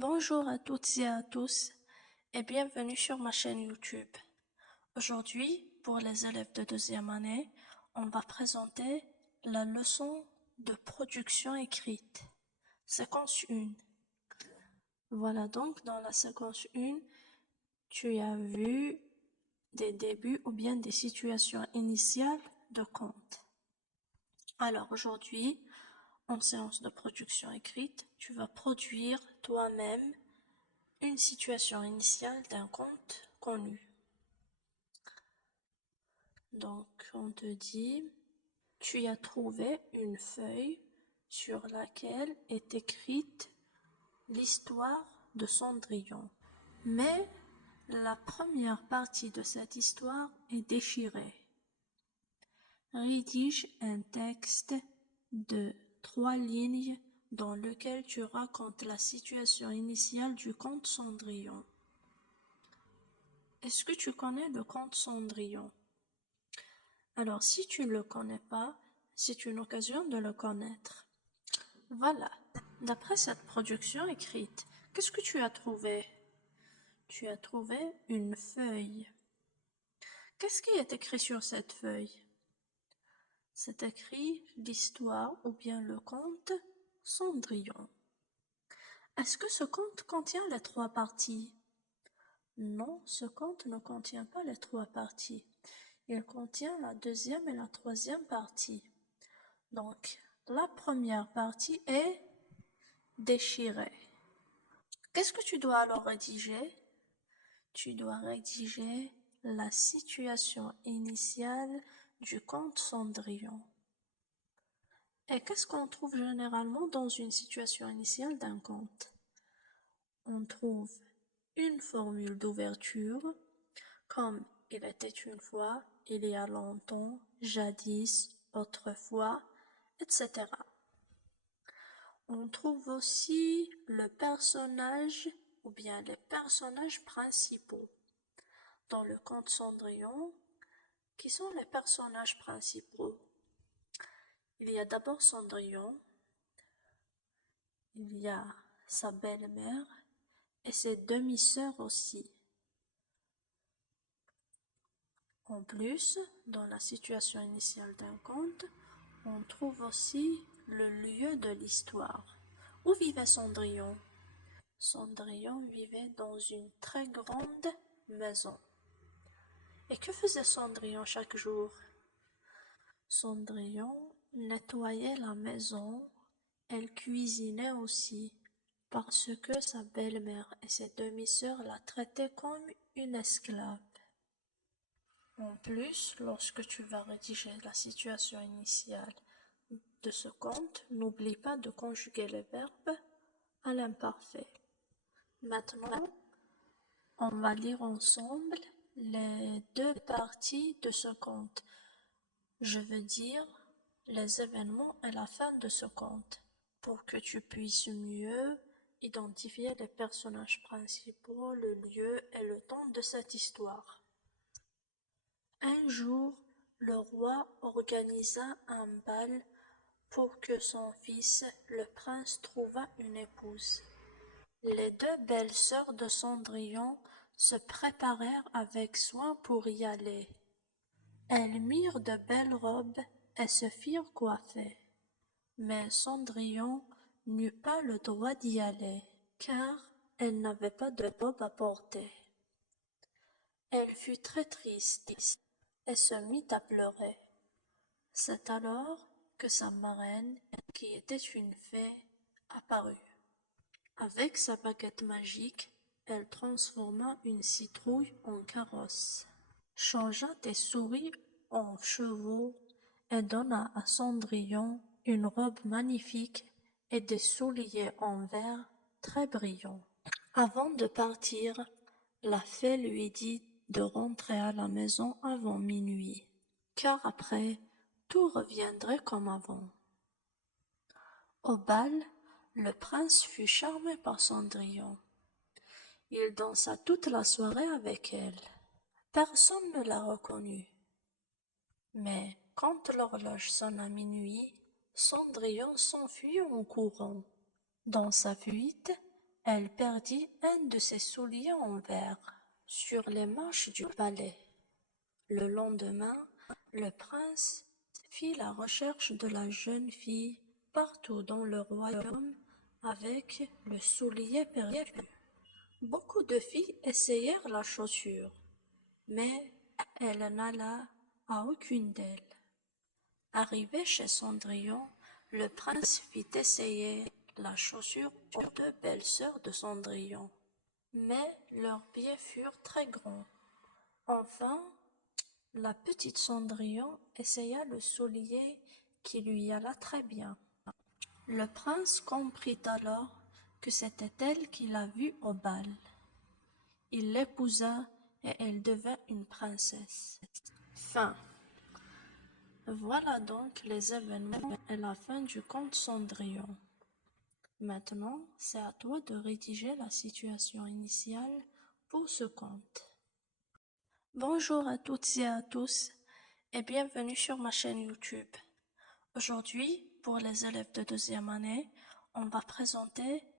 Bonjour à toutes et à tous et bienvenue sur ma chaîne YouTube. Aujourd'hui, pour les élèves de deuxième année, on va présenter la leçon de production écrite, séquence 1. Voilà donc dans la séquence 1, tu as vu des débuts ou bien des situations initiales de compte. Alors aujourd'hui, en séance de production écrite, tu vas produire toi-même une situation initiale d'un compte connu. Donc, on te dit, tu as trouvé une feuille sur laquelle est écrite l'histoire de Cendrillon. Mais la première partie de cette histoire est déchirée. Rédige un texte de 3 lignes dans lequel tu racontes la situation initiale du conte Cendrillon. Est-ce que tu connais le conte Cendrillon? Alors, si tu ne le connais pas, c'est une occasion de le connaître. Voilà, d'après cette production écrite, qu'est-ce que tu as trouvé? Tu as trouvé une feuille. Qu'est-ce qui est écrit sur cette feuille? C'est écrit l'histoire ou bien le conte Cendrillon. Est-ce que ce conte contient les 3 parties? Non, ce conte ne contient pas les 3 parties. Il contient la 2e et la 3e partie. Donc, la première partie est déchirée. Qu'est-ce que tu dois alors rédiger? Tu dois rédiger la situation initiale du conte Cendrillon. Et qu'est-ce qu'on trouve généralement dans une situation initiale d'un conte? On trouve une formule d'ouverture, comme il était une fois, il y a longtemps, jadis, autrefois, etc. On trouve aussi le personnage ou bien les personnages principaux. Dans le conte Cendrillon, qui sont les personnages principaux? Il y a d'abord Cendrillon, il y a sa belle-mère et ses demi-sœurs aussi. En plus, dans la situation initiale d'un conte, on trouve aussi le lieu de l'histoire. Où vivait Cendrillon? Cendrillon vivait dans une très grande maison. Et que faisait Cendrillon chaque jour? Cendrillon nettoyait la maison, elle cuisinait aussi, parce que sa belle-mère et ses demi-sœurs la traitaient comme une esclave. En plus, lorsque tu vas rédiger la situation initiale de ce conte, n'oublie pas de conjuguer les verbes à l'imparfait. Maintenant, on va lire ensemble les 2 parties de ce conte. Je veux dire les événements à la fin de ce conte, pour que tu puisses mieux identifier les personnages principaux, le lieu et le temps de cette histoire. Un jour, le roi organisa un bal pour que son fils, le prince, trouvât une épouse. Les 2 belles-sœurs de Cendrillon se préparèrent avec soin pour y aller. Elles mirent de belles robes et se firent coiffer. Mais Cendrillon n'eut pas le droit d'y aller, car elle n'avait pas de robe à porter. Elle fut très triste et se mit à pleurer. C'est alors que sa marraine, qui était une fée, apparut. Avec sa baguette magique, elle transforma une citrouille en carrosse, changea des souris en chevaux et donna à Cendrillon une robe magnifique et des souliers en verre très brillants. Avant de partir, la fée lui dit de rentrer à la maison avant minuit, car après, tout reviendrait comme avant. Au bal, le prince fut charmé par Cendrillon. Il dansa toute la soirée avec elle. Personne ne la reconnut. Mais quand l'horloge sonna minuit, Cendrillon s'enfuit en courant. Dans sa fuite, Elle perdit un de ses souliers en verre sur les marches du palais. Le lendemain, le prince fit la recherche de la jeune fille partout dans le royaume avec le soulier perdu. Beaucoup de filles essayèrent la chaussure, mais elle n'alla à aucune d'elles. Arrivé chez Cendrillon, le prince fit essayer la chaussure aux deux belles sœurs de Cendrillon, mais leurs pieds furent très grands. Enfin, la petite Cendrillon essaya le soulier qui lui alla très bien. Le prince comprit alors que c'était elle qu'il a vue au bal. Il l'épousa et elle devint une princesse. Fin. Voilà donc les événements et la fin du conte Cendrillon. Maintenant, c'est à toi de rédiger la situation initiale pour ce conte. Bonjour à toutes et à tous et bienvenue sur ma chaîne YouTube. Aujourd'hui, pour les élèves de deuxième année, on va présenter